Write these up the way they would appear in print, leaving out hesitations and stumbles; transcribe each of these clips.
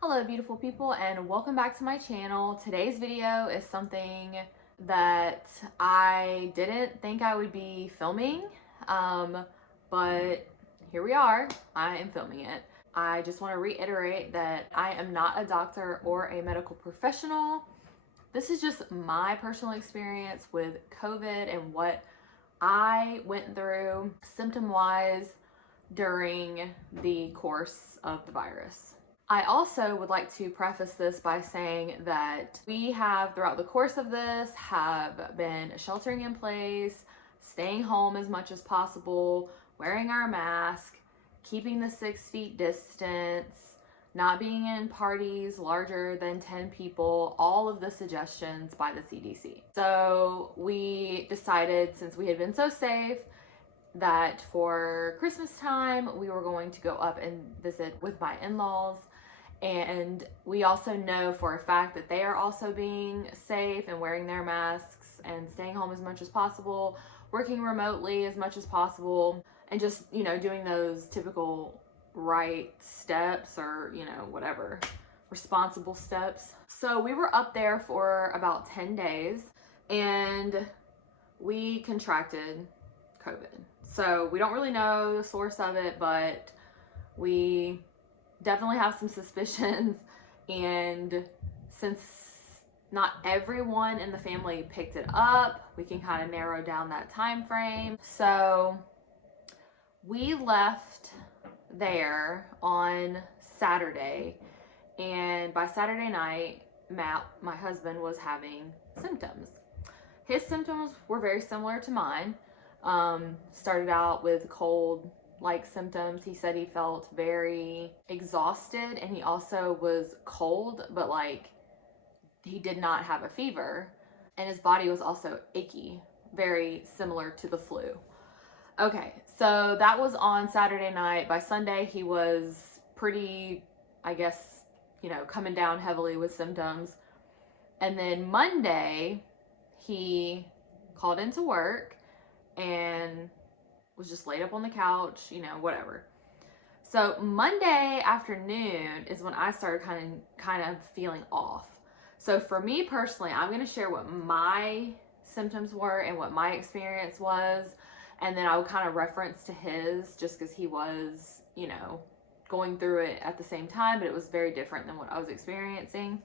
Hello beautiful people and welcome back to my channel. Today's video is something that I didn't think I would be filming, but here we are. I am filming it. I just want to reiterate that I am not a doctor or a medical professional. This is just my personal experience with COVID and what I went through symptom-wise during the course of the virus. I also would like to preface this by saying that we have, throughout the course of this, have been sheltering in place, staying home as much as possible, wearing our mask, keeping the 6 feet distance, not being in parties larger than 10 people, all of the suggestions by the CDC. So we decided, since we had been so safe, that for Christmas time, we were going to go up and visit with my in-laws. And we also know for a fact that they are also being safe and wearing their masks and staying home as much as possible, working remotely as much as possible, and just, doing those typical right steps or, whatever, responsible steps. So we were up there for about 10 days and we contracted COVID. So we don't really know the source of it, but we definitely have some suspicions, and since not everyone in the family picked it up, we can kind of narrow down that time frame. So we left there on Saturday, and by Saturday night, Matt, my husband, was having symptoms. His symptoms were very similar to mine. Started out with cold-like symptoms. He said he felt very exhausted, and he also was cold, but he did not have a fever, and his body was also achy, very similar to the flu. Okay, so that was on Saturday night. By Sunday, he was pretty, coming down heavily with symptoms. And then Monday, he called into work and was just laid up on the couch, whatever. So Monday afternoon is when I started kind of feeling off. So for me personally, I'm going to share what my symptoms were and what my experience was, and then I will kind of reference to his, just because he was, going through it at the same time, but it was very different than what I was experiencing.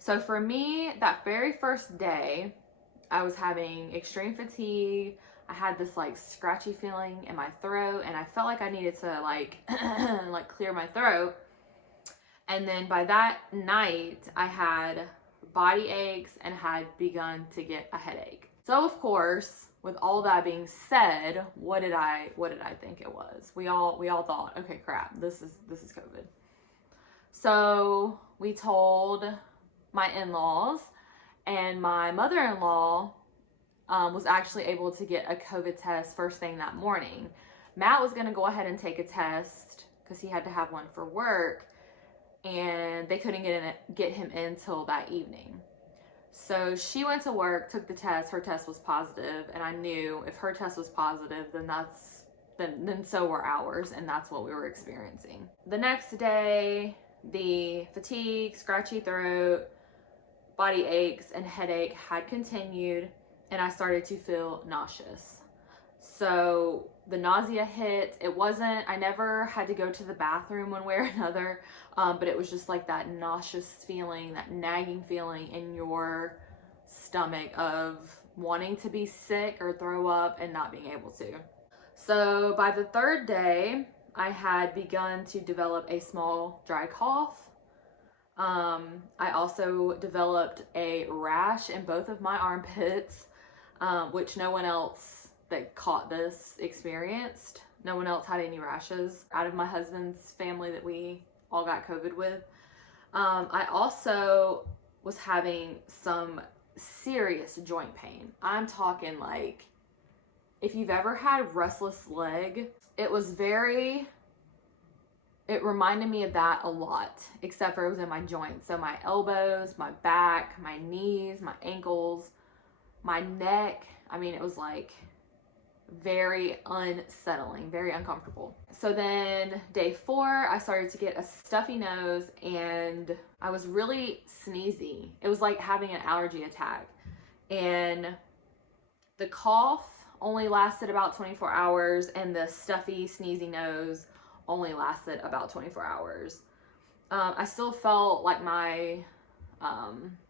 So for me, that very first day, I was having extreme fatigue. I had this scratchy feeling in my throat, and I felt like I needed to clear my throat. And then by that night, I had body aches and had begun to get a headache. So of course, with all that being said, what did I think it was? We all thought, okay, crap, this is COVID. So we told my in-laws, and my mother-in-law was actually able to get a COVID test first thing that morning. Matt was going to go ahead and take a test because he had to have one for work, and they couldn't get him in till that evening. So she went to work, took the test. Her test was positive, and I knew if her test was positive, then so were ours, and that's what we were experiencing. The next day, the fatigue, scratchy throat, body aches, and headache had continued, and I started to feel nauseous. So the nausea hit. I never had to go to the bathroom one way or another, but it was just that nauseous feeling, that nagging feeling in your stomach of wanting to be sick or throw up and not being able to. So by the third day, I had begun to develop a small dry cough. I also developed a rash in both of my armpits, which no one else that caught this experienced. No one else had any rashes out of my husband's family that we all got COVID with. I also was having some serious joint pain. I'm talking if you've ever had restless leg, it reminded me of that a lot, except for it was in my joints. So my elbows, my back, my knees, my ankles, my neck. It was very unsettling, very uncomfortable. So then day 4, I started to get a stuffy nose and I was really sneezy. It was like having an allergy attack. And the cough only lasted about 24 hours and the stuffy, sneezy nose only lasted about 24 hours. I still felt like my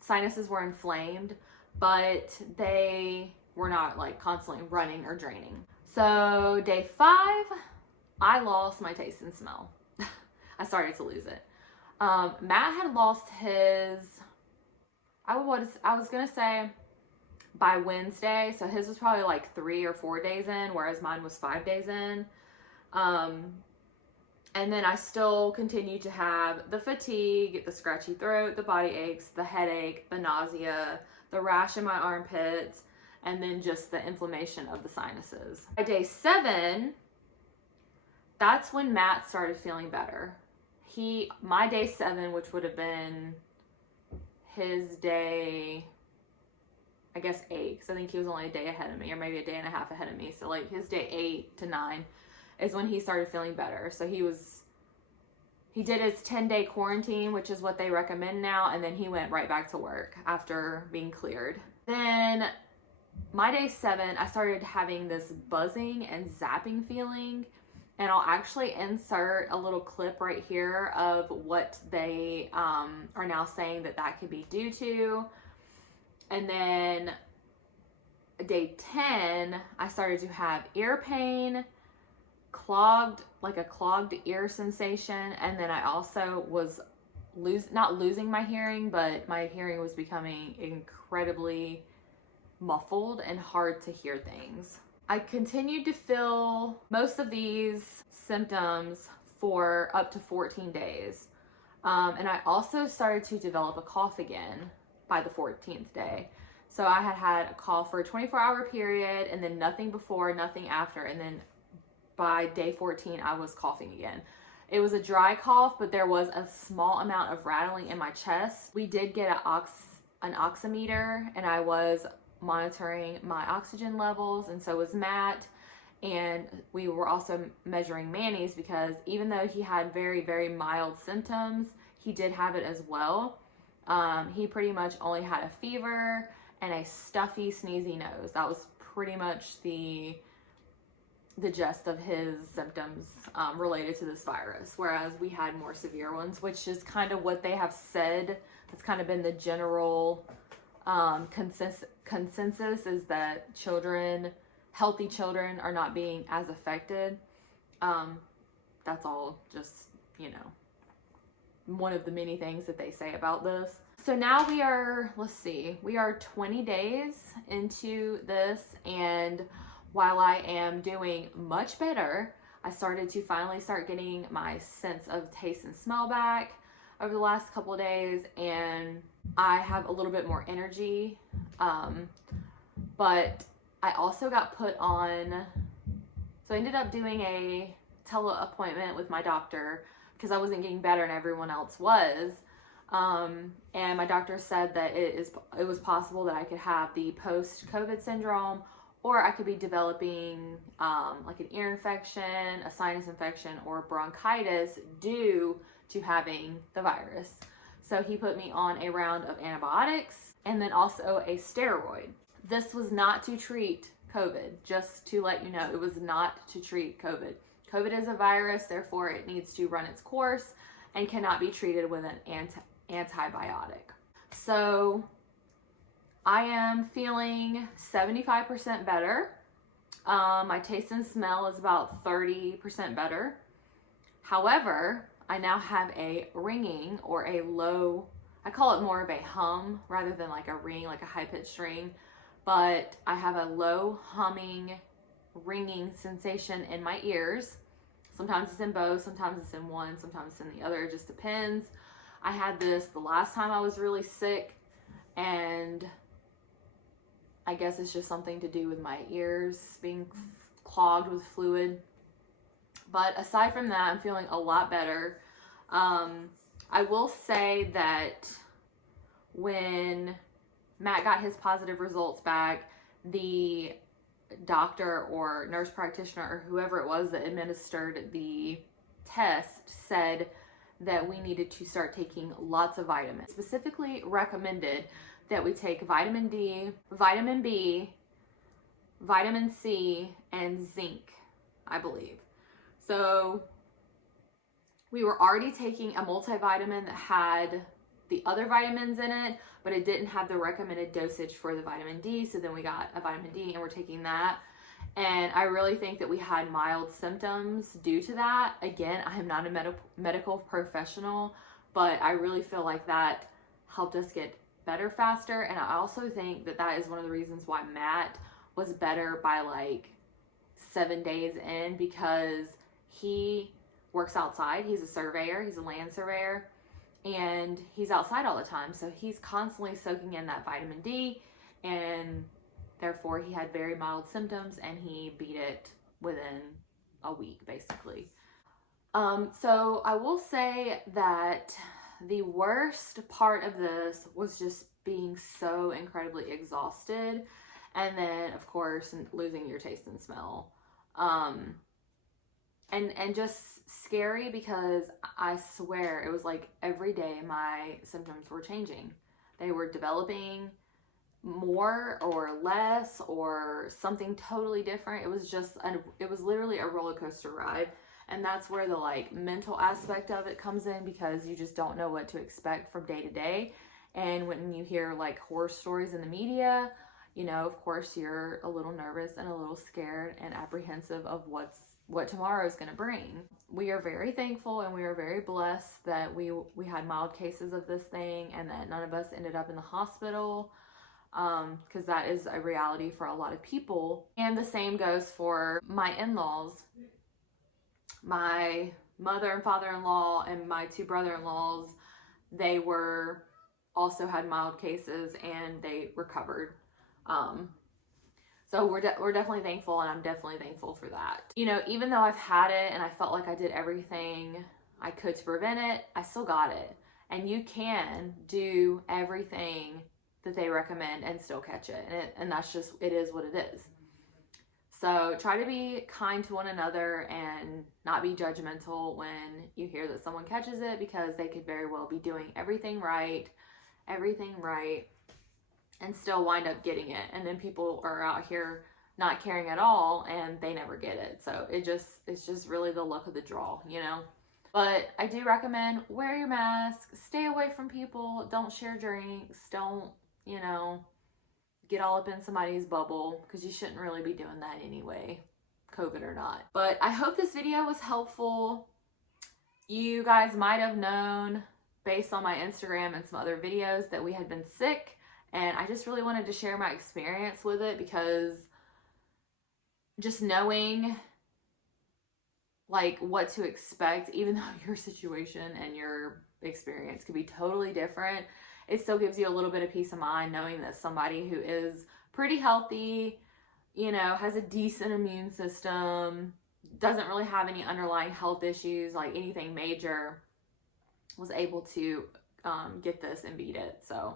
sinuses were inflamed, but they were not like constantly running or draining. So day 5, I lost my taste and smell. I started to lose it. Matt had lost his, I was gonna say by Wednesday. So his was probably like 3 or 4 days in, whereas mine was 5 days in. And then I still continued to have the fatigue, the scratchy throat, the body aches, the headache, the nausea, the rash in my armpits, and then just the inflammation of the sinuses. By day 7, that's when Matt started feeling better. My day 7, which would have been his day, I guess 8, because I think he was only a day ahead of me, or maybe a day and a half ahead of me. So like his day 8 to 9 is when he started feeling better. So he did his 10-day quarantine, which is what they recommend now, and then he went right back to work after being cleared. Then my day 7, I started having this buzzing and zapping feeling, and I'll actually insert a little clip right here of what they are now saying that could be due to. And then day 10, I started to have ear pain, a clogged ear sensation, and then I also was not losing my hearing, but my hearing was becoming incredibly muffled and hard to hear things. I continued to feel most of these symptoms for up to 14 days. And I also started to develop a cough again by the 14th day. So I had a cough for a 24-hour period, and then nothing before, nothing after, and then by day 14, I was coughing again. It was a dry cough, but there was a small amount of rattling in my chest. We did get an oximeter, and I was monitoring my oxygen levels, and so was Matt. And we were also measuring Manny's, because even though he had very, very mild symptoms, he did have it as well. He pretty much only had a fever and a stuffy, sneezy nose. That was pretty much the gist of his symptoms related to this virus, whereas we had more severe ones, which is kind of what they have said. That's kind of been the general consensus, is that healthy children are not being as affected. That's all just, one of the many things that they say about this. So now we are 20 days into this, and while I am doing much better, I started to finally start getting my sense of taste and smell back over the last couple of days, and I have a little bit more energy. But I also got put on, so I ended up doing a tele-appointment with my doctor because I wasn't getting better and everyone else was. And my doctor said that it was possible that I could have the post-COVID syndrome, or I could be developing like an ear infection, a sinus infection, or bronchitis due to having the virus. So he put me on a round of antibiotics and then also a steroid. This was not to treat COVID, just to let you know, it was not to treat COVID. COVID is a virus, therefore it needs to run its course and cannot be treated with an antibiotic. So I am feeling 75% better. My taste and smell is about 30% better. However, I now have a ringing or a low, I call it more of a hum rather than like a ring, like a high-pitched ring, but I have a low humming, ringing sensation in my ears. Sometimes it's in both, sometimes it's in one, sometimes it's in the other, it just depends. I had this the last time I was really sick, and I guess it's just something to do with my ears being clogged with fluid. But aside from that, I'm feeling a lot better. I will say that when Matt got his positive results back, the doctor or nurse practitioner or whoever it was that administered the test said that we needed to start taking lots of vitamins. Specifically recommended that we take vitamin D, vitamin B, vitamin C, and zinc, I believe. So we were already taking a multivitamin that had the other vitamins in it, but it didn't have the recommended dosage for the vitamin D. So then we got a vitamin D and we're taking that. And I really think that we had mild symptoms due to that. Again, I am not a medical professional, but I really feel like that helped us get better faster. And I also think that that is one of the reasons why Matt was better by like 7 days in, because he works outside. He's a surveyor, he's a land surveyor, and he's outside all the time. So he's constantly soaking in that vitamin D, and therefore he had very mild symptoms and he beat it within a week basically. So I will say that the worst part of this was just being so incredibly exhausted, and then of course losing your taste and smell. And just scary, because I swear it was like every day my symptoms were changing. They were developing more or less or something totally different. It was just, it was literally a roller coaster ride. And that's where the like mental aspect of it comes in, because you just don't know what to expect from day to day. And when you hear like horror stories in the media, you know, of course you're a little nervous and a little scared and apprehensive of what tomorrow is going to bring. We are very thankful and we are very blessed that we had mild cases of this thing and that none of us ended up in the hospital, because that is a reality for a lot of people. And the same goes for my in-laws. My mother and father-in-law and my 2 brother-in-laws, they were also had mild cases and they recovered. So we're definitely thankful, and I'm definitely thankful for that. You know, even though I've had it and I felt like I did everything I could to prevent it, I still got it. And you can do everything that they recommend and still catch it. And that's just, it is what it is. So try to be kind to one another and not be judgmental when you hear that someone catches it, because they could very well be doing everything right, and still wind up getting it. And then people are out here not caring at all and they never get it. So it's just really the luck of the draw, you know? But I do recommend wear your mask, stay away from people, don't share drinks, don't, you know, get all up in somebody's bubble, because you shouldn't really be doing that anyway, COVID or not. But I hope this video was helpful. You guys might have known based on my Instagram and some other videos that we had been sick. And I just really wanted to share my experience with it, because just knowing like what to expect, even though your situation and your experience could be totally different, it still gives you a little bit of peace of mind knowing that somebody who is pretty healthy, you know, has a decent immune system, doesn't really have any underlying health issues, like anything major, was able to get this and beat it. So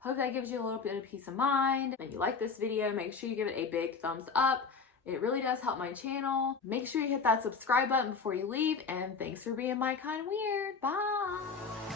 hope that gives you a little bit of peace of mind. If you like this video, make sure you give it a big thumbs up. It really does help my channel. Make sure you hit that subscribe button before you leave, and thanks for being my kind of weird. Bye.